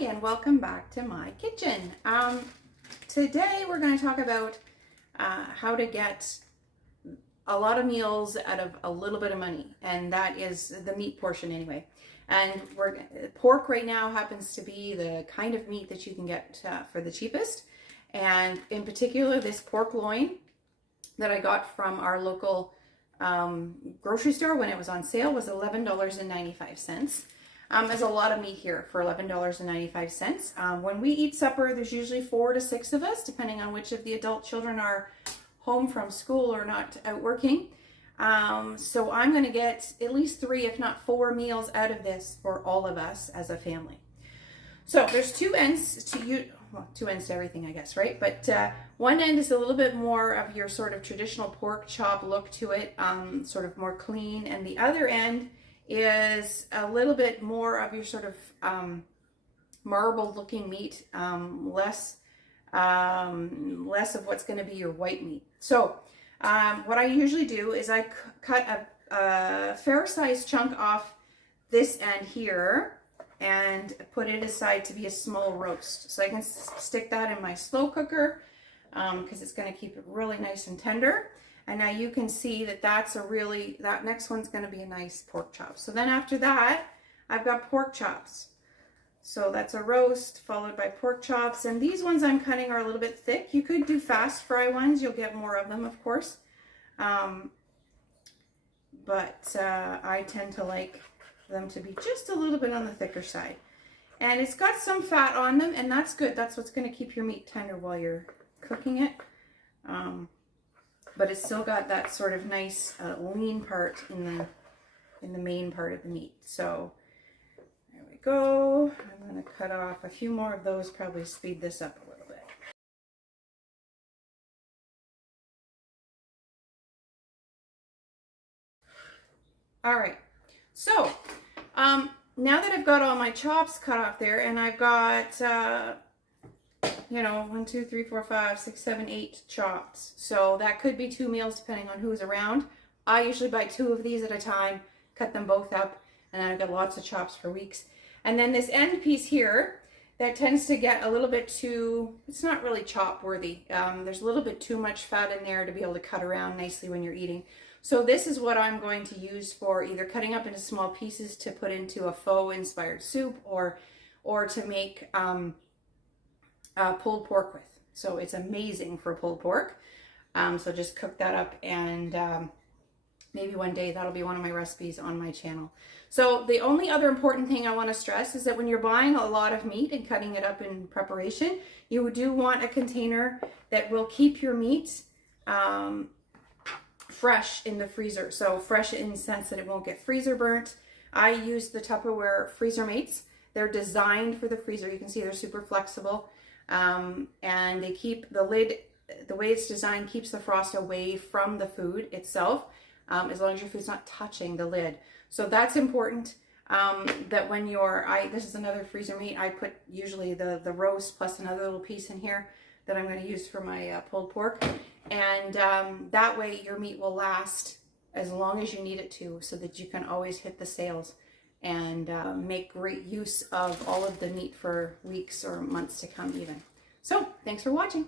And welcome back to my kitchen. Today we're going to talk about how to get a lot of meals out of a little bit of money, and that is the meat portion anyway. And pork right now happens to be the kind of meat that you can get for the cheapest, and in particular this pork loin that I got from our local grocery store when it was on sale was $11.95. There's a lot of meat here for $11.95. When we eat supper, there's usually 4 to 6 of us, depending on which of the adult children are home from school or not out working. So I'm going to get at least 3, if not 4 meals out of this for all of us as a family. So there's two ends to everything, I guess, right? But one end is a little bit more of your sort of traditional pork chop look to it, sort of more clean, and the other end is a little bit more of your sort of marbled looking meat, less of what's going to be your white meat. So what I usually do is I cut a fair sized chunk off this end here and put it aside to be a small roast. So I can stick that in my slow cooker because it's going to keep it really nice and tender. And now you can see that that next one's going to be a nice pork chop. So then after that, I've got pork chops. So that's a roast followed by pork chops. And these ones I'm cutting are a little bit thick. You could do fast fry ones. You'll get more of them, of course. But I tend to like them to be just a little bit on the thicker side. And it's got some fat on them, and that's good. That's what's going to keep your meat tender while you're cooking it. But it's still got that sort of nice lean part in the main part of the meat. So there we go. I'm going to cut off a few more of those, probably speed this up a little bit. All right. So now that I've got all my chops cut off there, and I've got 1, 2, 3, 4, 5, 6, 7, 8 chops. So that could be 2 meals depending on who's around. I usually buy 2 of these at a time, cut them both up, and then I've got lots of chops for weeks. And then this end piece here, that tends to get a little bit too, it's not really chop worthy. There's a little bit too much fat in there to be able to cut around nicely when you're eating. So this is what I'm going to use for either cutting up into small pieces to put into a pho inspired soup or to make pulled pork with. So it's amazing for pulled pork. So just cook that up, and maybe one day that'll be one of my recipes on my channel. So the only other important thing I want to stress is that when you're buying a lot of meat and cutting it up in preparation, you do want a container that will keep your meat fresh in the freezer. So fresh in the sense that it won't get freezer burnt. I use the Tupperware freezer mates. They're designed for the freezer. You can see they're super flexible. And they keep the lid, the way it's designed, keeps the frost away from the food itself, as long as your food's not touching the lid. So that's important, that when this is another freezer meat, I put usually the roast plus another little piece in here that I'm going to use for my pulled pork. And that way your meat will last as long as you need it to, so that you can always hit the sales and make great use of all of the meat for weeks or months to come even. So thanks for watching.